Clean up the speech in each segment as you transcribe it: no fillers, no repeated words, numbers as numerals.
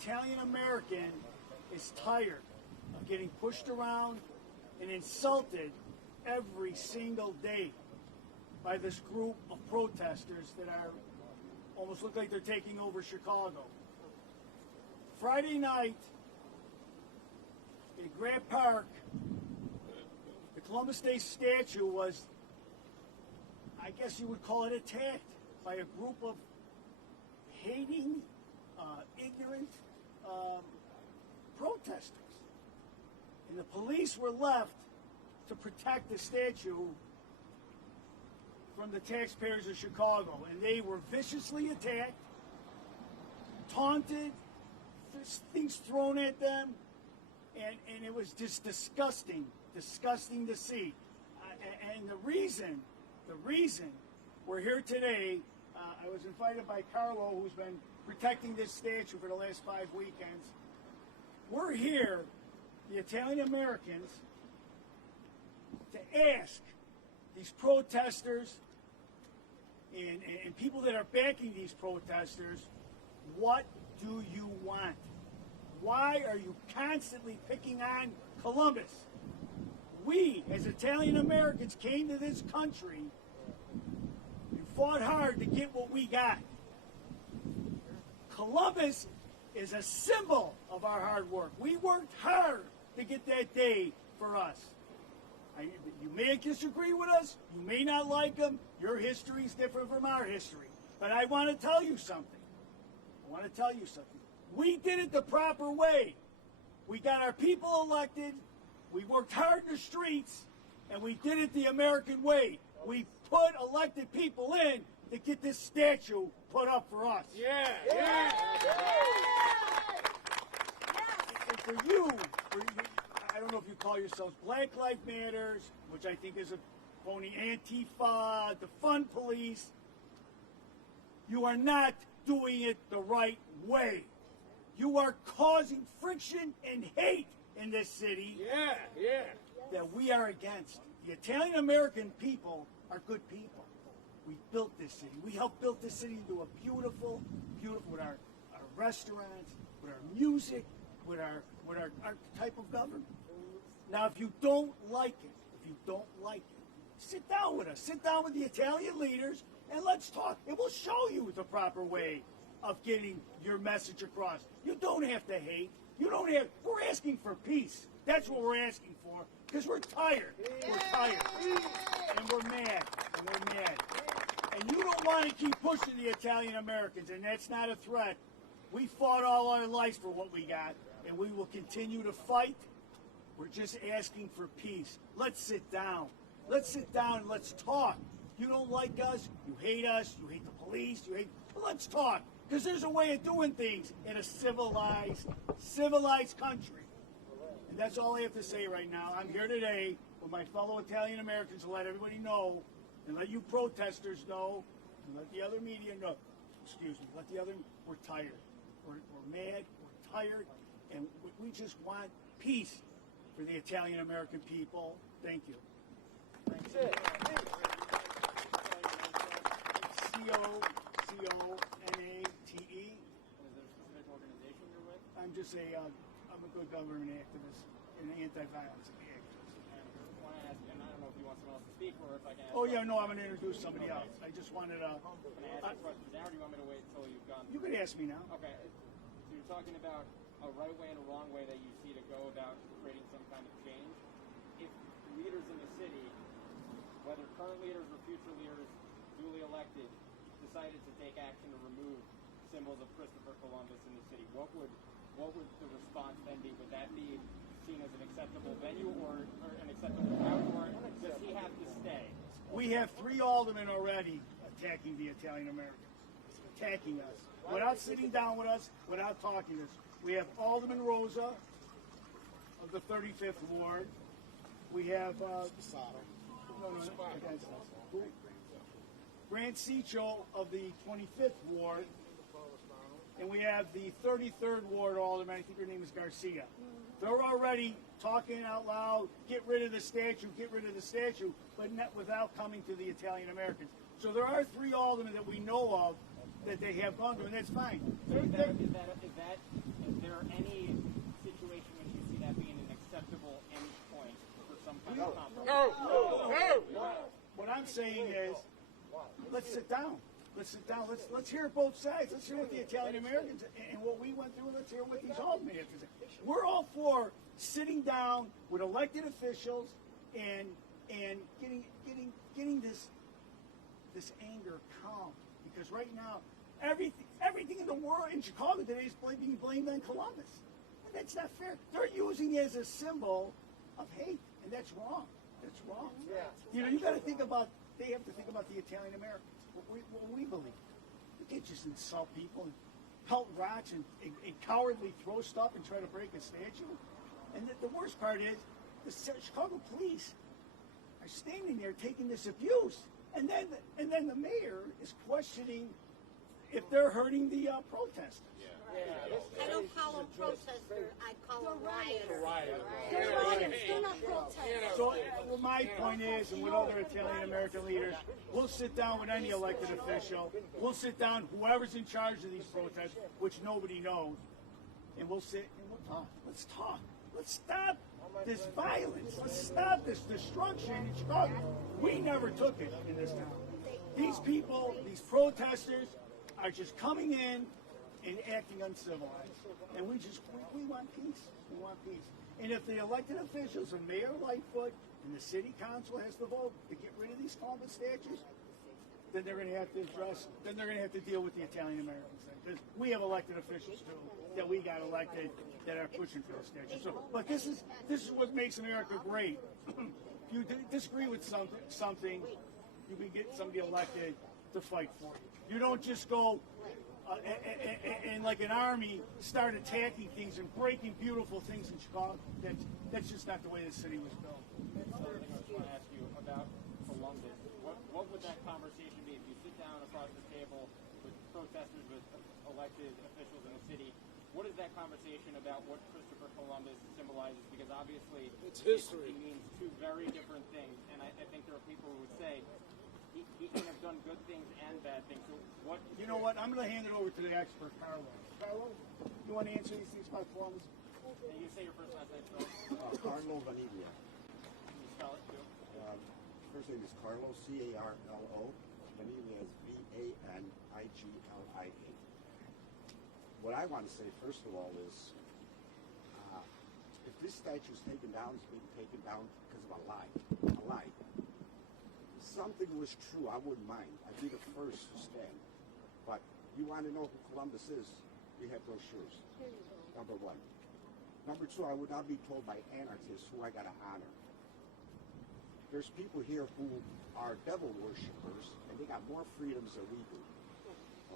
Italian American is tired of getting pushed around and insulted every single day by this group of protesters that are almost look like they're taking over Chicago. Friday night in Grant Park, the Columbus Day statue was, I guess you would call it, attacked by a group of hating, ignorant protesters. And the police were left to protect the statue from the taxpayers of Chicago. And they were viciously attacked, taunted, things thrown at them, and it was just disgusting to see. And the reason we're here today, I was invited by Carlo, who's been protecting this statue for the last 5 weekends. We're here, the Italian Americans, to ask these protesters and people that are backing these protesters, what do you want? Why are you constantly picking on Columbus? We, as Italian Americans, came to this country and fought hard to get what we got. Columbus is a symbol of our hard work. We worked hard to get that day for us. You may disagree with us. You may not like them. Your history is different from our history. But I want to tell you something. We did it the proper way. We got our people elected. We worked hard in the streets. And we did it the American way. We put elected people in to get this statue put up for us. Yeah. And for you, I don't know if you call yourselves Black Lives Matters, which I think is a phony, Antifa, the Fun Police. You are not doing it the right way. You are causing friction and hate in this city. Yeah. That we are against. The Italian American people are good people. We built this city. We helped build this city into a beautiful, with our restaurants, with our music, with our type of government. Now, if you don't like it, sit down with us. Sit down with the Italian leaders and let's talk. It will show you the proper way of getting your message across. You don't have to hate. We're asking for peace. That's what we're asking for because we're tired. We're tired. And we're mad. And you don't want to keep pushing the Italian Americans, and that's not a threat. We fought all our lives for what we got, and we will continue to fight. We're just asking for peace. Let's sit down. And let's talk. You don't like us, you hate the police, let's talk. Because there's a way of doing things in a civilized country. And that's all I have to say right now. I'm here today with my fellow Italian Americans to let everybody know, and let you protesters know, and let the other media know. We're tired. We're mad, we're tired, and we just want peace for the Italian American people. Thank you. That's it. CONATE. Is there a specific organization you're with? I'm just I'm a good government activist and an anti-violence activist. And I want to ask you, and I don't know if you want someone else to speak or if I can ask. Oh yeah, no, I'm going to introduce somebody else. I just wanted to. Can I ask you questions now, or do you want me to wait until you've gone? You can ask me now. Okay. So you're talking about a right way and a wrong way that you see to go about creating some kind of change. If leaders in the city, whether current leaders or future leaders, duly elected, decided to take action to remove symbols of Christopher Columbus in the city, what would the response then be? Would that be seen as an acceptable venue or an acceptable route, or does he have to stay? We have 3 aldermen already attacking the Italian Americans, attacking us, without sitting down with us, without talking to us. We have Alderman Rosa of the 35th Ward. We have Grant Cicho of the 25th Ward. And we have the 33rd Ward Alderman, I think her name is Garcia. They're already talking out loud, get rid of the statue, but not without coming to the Italian Americans. So there are 3 aldermen that we know of that they have gone to, and that's fine. So is that saying is, let's sit down. Let's sit down. Let's hear both sides. Let's hear what the Italian Americans and what we went through. Let's hear what these Aldermen have to say. We're all for sitting down with elected officials and getting this anger calm, because right now everything in the world in Chicago today is being blamed on Columbus, and that's not fair. They're using it as a symbol of hate, and that's wrong. That's wrong. Yeah. You know, you got to think about. They have to think about the Italian Americans. What we believe. You can't just insult people and pelt rocks and cowardly throw stuff and try to break a statue. And the worst part is, the Chicago police are standing there taking this abuse, and then the mayor is questioning if they're hurting the protesters. I don't call them protesters, I call them rioters. Rioters. They're rioters, they're not protesters. So my point is, and with other Italian American leaders, we'll sit down with any elected official. We'll sit down, whoever's in charge of these protests, which nobody knows, and we'll sit and we'll talk. Let's talk. Let's stop this violence. Let's stop this destruction in Chicago. We never took it in this town. These people, these protesters, are just coming in and acting uncivilized. And we want peace. We want peace. And if the elected officials and Mayor Lightfoot and the city council has to vote to get rid of these Columbus statues, then they're going to have to deal with the Italian Americans. Because we have elected officials too, that we got elected, that are pushing for the statues. So, but this is what makes America great. If you disagree with something, you can get somebody elected to fight for you. You don't just go and like an army start attacking things and breaking beautiful things in Chicago. That's just not the way the city was built. Another thing I was going to ask you about Columbus. What would that conversation be if you sit down across the table with protesters, with elected officials in the city? What is that conversation about what Christopher Columbus symbolizes? Because obviously It's history. It means two very different things, and I think there are people who would say he can have done good things and bad things. So what? You know what? I'm going to hand it over to the expert, Carlo. Carlo, you want to answer these things about Columbus? And you say your first last name, Carlo Vaniglia. can you spell it too? First name is Carlo, C-A-R-L-O. Vaniglia is V-A-N-I-G-L-I-A. What I want to say, first of all, is if this statue is taken down, it's being taken down because of a lie. A lie. If something was true, I wouldn't mind. I'd be the first to stand. But you want to know who Columbus is, we have brochures. Number one. Number two, I would not be told by anarchists who I got to honor. There's people here who are devil worshippers, and they got more freedoms than we do.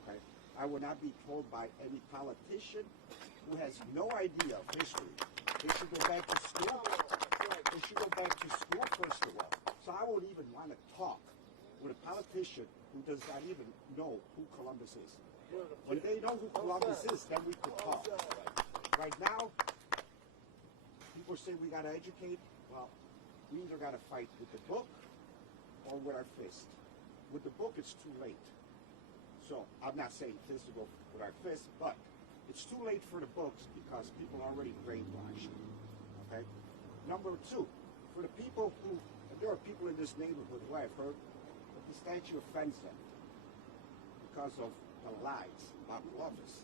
Okay? I would not be told by any politician who has no idea of history. They should go back to school. They should go back to school, first of all. So I wouldn't even want to talk with a politician who does not even know who Columbus is. When they know who Columbus is, then we could talk. Right now, people say we got to educate. Well, we either got to fight with the book or with our fist. With the book, it's too late. So I'm not saying this to go with our fist, but it's too late for the books because people are already brainwashed. Okay? Number two, for the people who, and there are people in this neighborhood who I've heard that the statue offends them because of the lies about Columbus.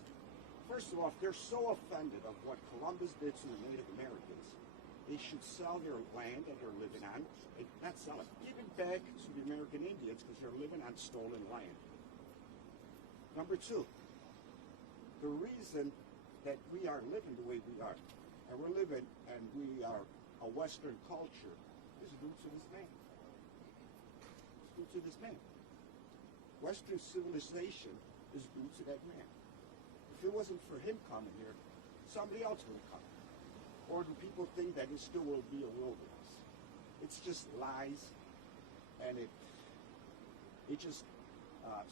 First of all, if they're so offended of what Columbus did to the Native Americans, they should sell their land that they're living on, and not sell it, give it back to the American Indians because they're living on stolen land. Number two, the reason that we are living the way we are, and we're living and we are a Western culture, is due to this man. It's due to this man. Western civilization is due to that man. If it wasn't for him coming here, somebody else would come. Or do people think that it still will be a wilderness? It's just lies, and it's just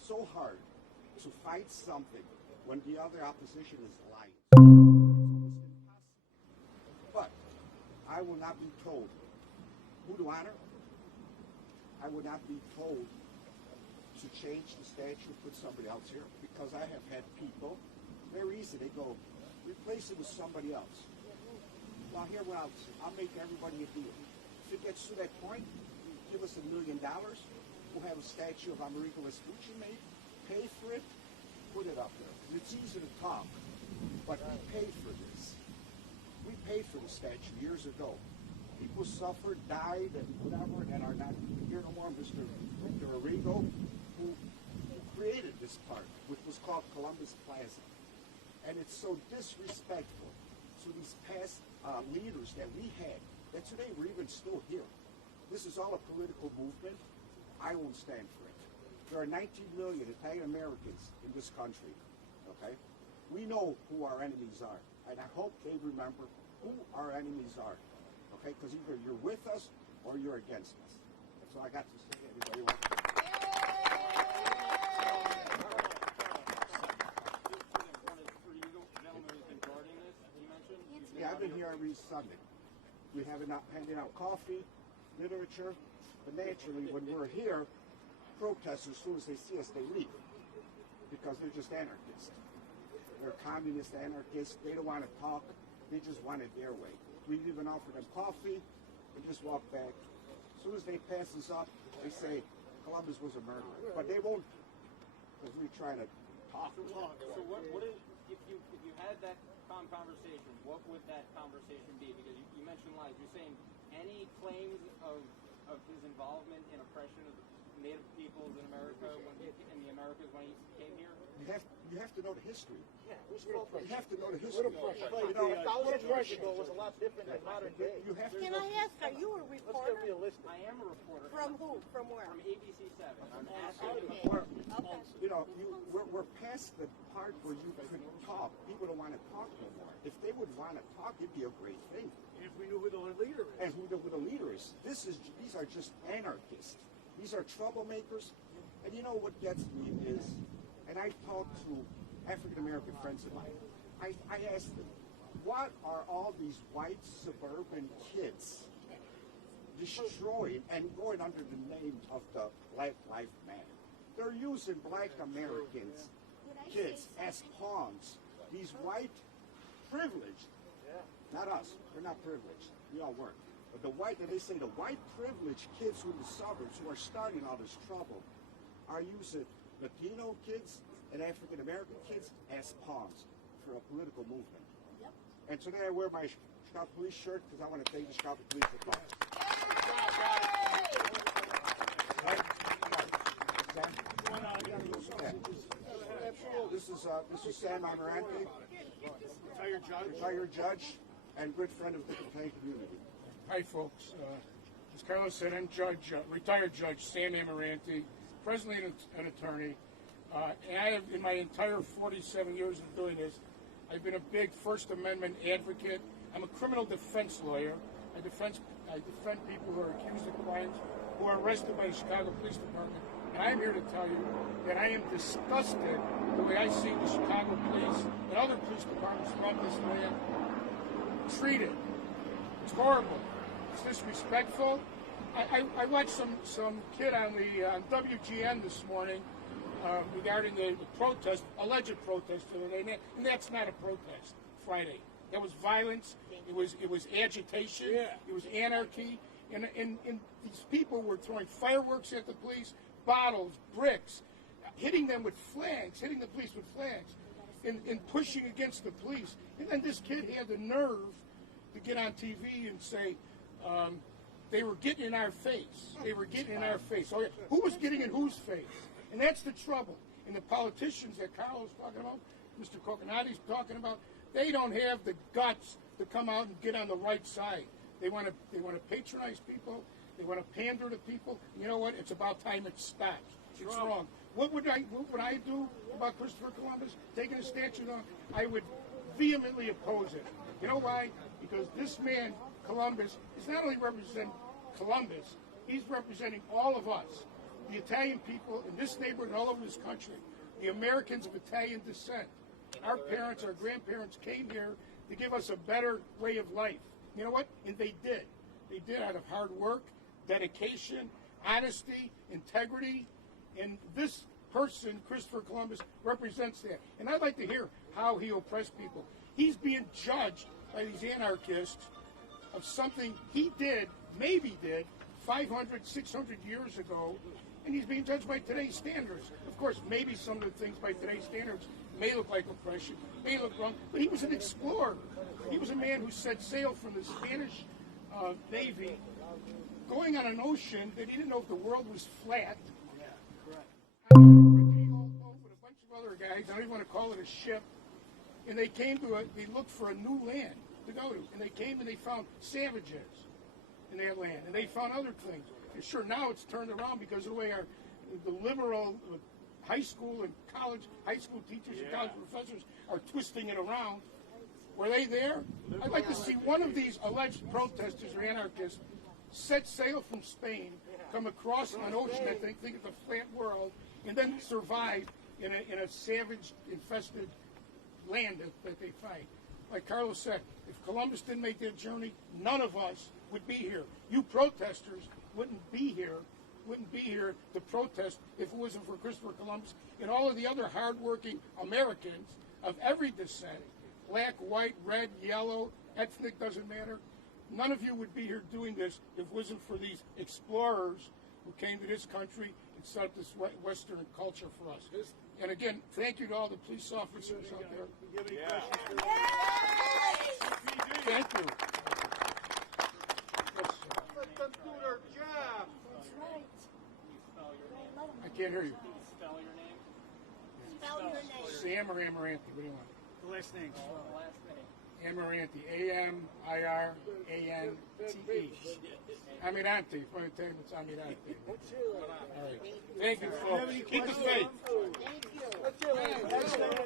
so hard to fight something when the other opposition is lying. It's almost impossible. But I will not be told who to honor. I will not be told to change the statue, put somebody else here, because I have had people, very easy, they go, replace it with somebody else. Well, here, I'll make everybody a deal. If it gets to that point, give us $1 million, who have a statue of Amerigo Vespucci made, pay for it, put it up there. And it's easy to talk, but we paid for this. We paid for the statue years ago. People suffered, died, and whatever, and are not here no more. Mr. Arrigo, who created this park, which was called Columbus Plaza. And it's so disrespectful to these past leaders that we had, that today we're even still here. This is all a political movement. I won't stand for it. There are 19 million Italian Americans in this country, okay? We know who our enemies are, and I hope they remember who our enemies are, okay? Because either you're with us or you're against us. That's all I got to say. Everybody wants to. Yeah, I've been here every Sunday. We have it handing out coffee, literature, but naturally, when we're here, protesters, as soon as they see us, they leave because they're just anarchists. They're communist anarchists. They don't want to talk. They just want it their way. We even offer them coffee and just walk back. As soon as they pass us up, they say Columbus was a murderer, but they won't because we're trying to talk. So what is, if you had that conversation, what would that conversation be? Because you mentioned lies. You're saying any claims of his involvement in oppression of the Native peoples in America in the Americas when he came here? You have to know the history. Yeah, who's for oppression? You have to know the history. You know, 1,000 years ago was a lot different than modern day. You have to Can I ask, are you a Let's get reporter? realistic. I am a reporter. From who? From where? From ABC 7. I'm asking him Okay. about Okay. You know, we're past the part where you could talk. People don't want to talk no more. If they would want to talk, it'd be a great thing. If we knew who the leader is. And who the leader is. These are just anarchists. These are troublemakers. And you know what gets me is, and I talked to African American friends of mine. I asked them, what are all these white suburban kids destroying and going under the name of the Black Lives Matter? They're using black Americans, kids, as pawns. These white privileged, not us, we're not privileged, we all work. But the white privileged kids who in the suburbs who are starting all this trouble are using Latino kids and African American kids as pawns for a political movement. Yep. And today I wear my Chicago Police shirt because I want to thank the Chicago Police for calling. This is Sam Amarante, retired judge and good friend of the Italian community. Hi, folks. As Carlos said, I'm retired Judge Sam Amarante, presently an attorney. And I have, in my entire 47 years of doing this, I've been a big First Amendment advocate. I'm a criminal defense lawyer. I defend people who are accused of crimes, who are arrested by the Chicago Police Department. And I'm here to tell you that I am disgusted the way I see the Chicago Police and other police departments throughout this land treated. It's horrible. It's disrespectful. I watched some kid on WGN this morning regarding the protest, alleged protest today, and that's not a protest. Friday, that was violence. It was agitation. Yeah. It was anarchy, and these people were throwing fireworks at the police, bottles, bricks, hitting them with flags, hitting the police with flags, and pushing against the police. And then this kid had the nerve to get on TV and say they were getting in our face. They were getting in our face. Oh, yeah. Who was getting in whose face? And that's the trouble. And the politicians that Carlos talking about, Mr. Coconati's talking about, they don't have the guts to come out and get on the right side. They want to patronize people. They want to pander to people. You know what? It's about time it stops. It's wrong. What would I do about Christopher Columbus taking a statue down? I would vehemently oppose it. You know why? Because this man, Columbus, is not only representing Columbus, he's representing all of us, the Italian people in this neighborhood and all over this country, the Americans of Italian descent. Our parents, our grandparents came here to give us a better way of life. You know what? And they did. They did out of hard work, dedication, honesty, integrity. And this person, Christopher Columbus, represents that. And I'd like to hear how he oppressed people. He's being judged by these anarchists of something he did, maybe did, 500, 600 years ago and he's being judged by today's standards. Of course, maybe some of the things by today's standards may look like oppression, may look wrong, but he was an explorer. He was a man who set sail from the Spanish Navy, going on an ocean that he didn't know if the world was flat. Yeah, correct. Rickety old boat with a bunch of other guys. I don't even want to call it a ship. And they came to they looked for a new land to go to. And they came and they found savages in that land. And they found other things. And sure, now it's turned around because of the way the liberal high school and college, high school teachers and college professors are twisting it around. Were they there? I'd like to see one of these alleged protesters or anarchists set sail from Spain, come across an ocean that they think is a flat world, and then survive in a savage-infested land that they fight. Like Carlos said, if Columbus didn't make that journey, none of us would be here. You protesters wouldn't be here to protest if it wasn't for Christopher Columbus and all of the other hardworking Americans of every descent, black, white, red, yellow, ethnic, doesn't matter. None of you would be here doing this if it wasn't for these explorers who came to this country and set up this Western culture for us. And again, thank you to all the police officers out there. Thank you. Let them do their job. That's right. Spell your name. I can't hear you. Spell your name. Spell your name. Sam or Amaranthi? What do you want? The last name. Last name. Amaranthi. A-M-I-R-A-N-T-E. Amiranti. If I tell you it's Amiranti. All right. Thank you, folks. Keep the faith. Thank you.